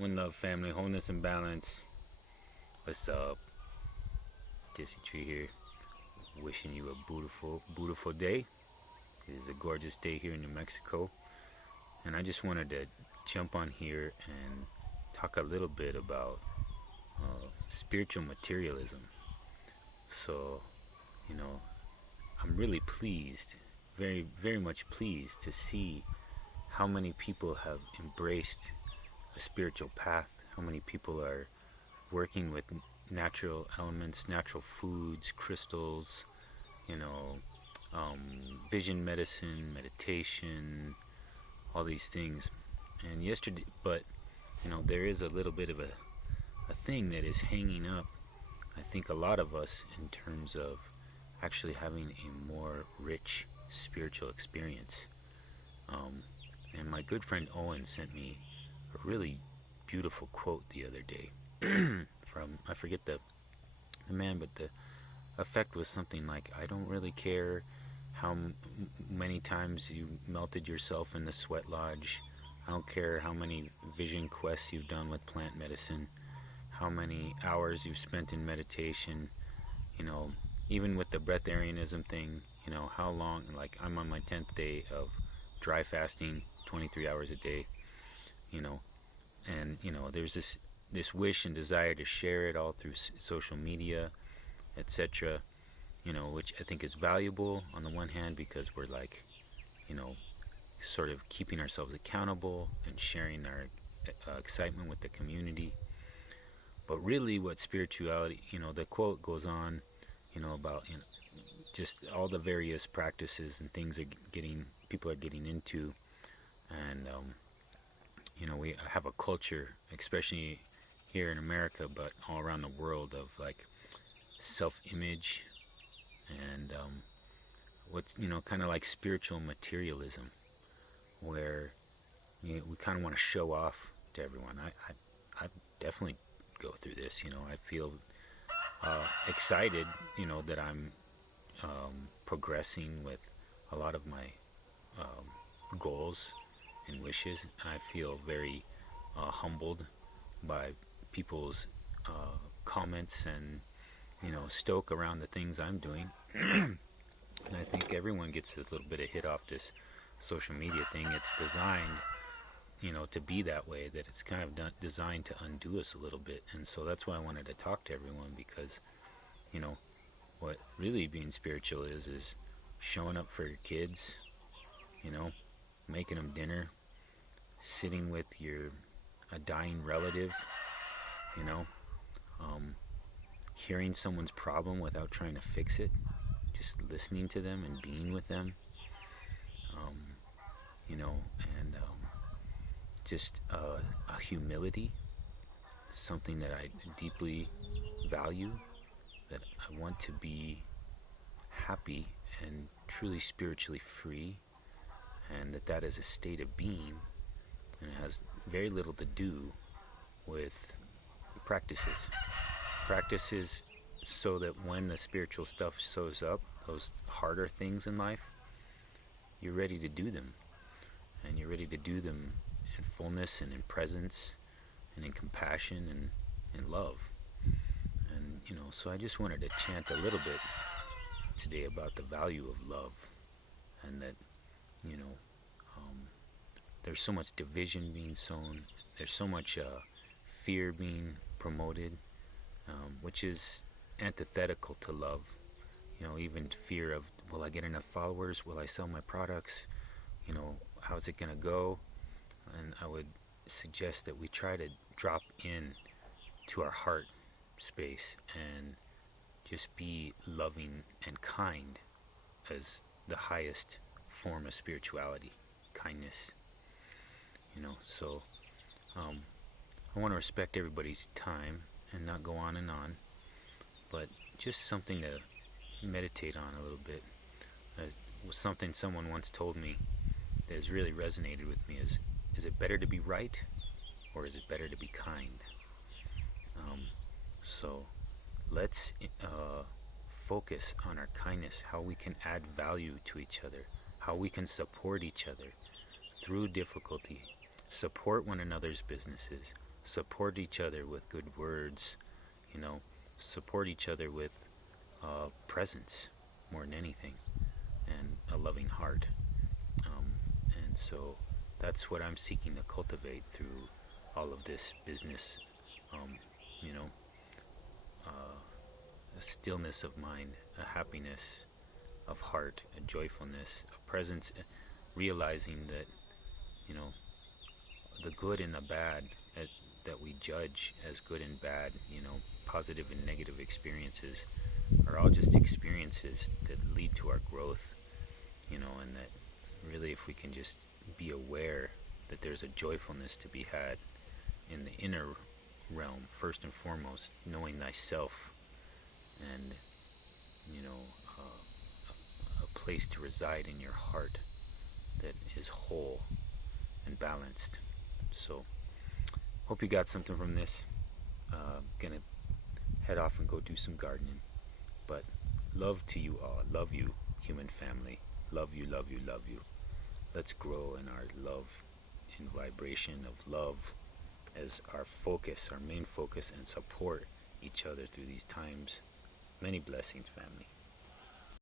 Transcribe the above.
One love, family, wholeness, and balance. What's up? Jesse Tree here. Wishing you a beautiful, beautiful day. It is a gorgeous day here in New Mexico. And I just wanted to jump on here and talk a little bit about spiritual materialism. So, you know, I'm really pleased, very, very much pleased to see how many people have embraced a spiritual path, how many people are working with natural elements, natural foods, crystals, vision medicine, meditation, all these things. And yesterday, but there is a little bit of a thing that is hanging up, I think, a lot of us in terms of actually having a more rich spiritual experience. And my good friend Owen sent me a really beautiful quote the other day from, I forget the man, but the effect was something like, I don't really care how many times you melted yourself in the sweat lodge. I don't care how many vision quests you've done with plant medicine, how many hours you've spent in meditation, even with the breatharianism thing, how long, like I'm on my 10th day of dry fasting, 23 hours a day, and there's this wish and desire to share it all through social media, etc., which I think is valuable on the one hand because we're like, sort of keeping ourselves accountable and sharing our excitement with the community. But really what spirituality, the quote goes on, about, just all the various practices and things people are getting into. And, we have a culture, especially here in America, but all around the world, of like self-image and what's kind of like spiritual materialism, where we kind of want to show off to everyone. I definitely go through this. I feel excited, that I'm progressing with a lot of my goals and wishes. I feel very humbled by people's comments and stoke around the things I'm doing. And I think everyone gets a little bit of hit off this social media thing. It's designed, to be that way, that it's kind of designed to undo us a little bit. And so that's why I wanted to talk to everyone, because, what really being spiritual is showing up for your kids, making them dinner, sitting with a dying relative, hearing someone's problem without trying to fix it, just listening to them and being with them, and just a humility, something that I deeply value, that I want to be happy and truly spiritually free, and that is a state of being, and it has very little to do with practices so that when the spiritual stuff shows up, those harder things in life, you're ready to do them, and you're ready to do them in fullness and in presence and in compassion and in love. And so I just wanted to chant a little bit today about the value of love, and that there's so much division being sown, there's so much fear being promoted, which is antithetical to love. Even fear of, will I get enough followers? Will I sell my products? How's it going to go? And I would suggest that we try to drop in to our heart space and just be loving and kind as the highest form of spirituality, kindness. So I want to respect everybody's time and not go on and on, but just something to meditate on a little bit. Something someone once told me that has really resonated with me is it better to be right, or is it better to be kind? So let's focus on our kindness, how we can add value to each other, how we can support each other through difficulty, support one another's businesses, support each other with good words, you know, support each other with presence more than anything, and a loving heart. Um, and so that's what I'm seeking to cultivate through all of this business. Um, you know, a stillness of mind, a happiness of heart, a joyfulness, a presence, realizing that, you know, the good and the bad that we judge as good and bad, you know, positive and negative experiences are all just experiences that lead to our growth, you know, and that really if we can just be aware that there's a joyfulness to be had in the inner realm, first and foremost, knowing thyself, and, you know, a place to reside in your heart that is whole and balanced. So, hope you got something from this. Gonna head off and go do some gardening. But love to you all. Love you, human family. Love you, love you, love you. Let's grow in our love, in vibration of love as our focus, our main focus, and support each other through these times. Many blessings, family.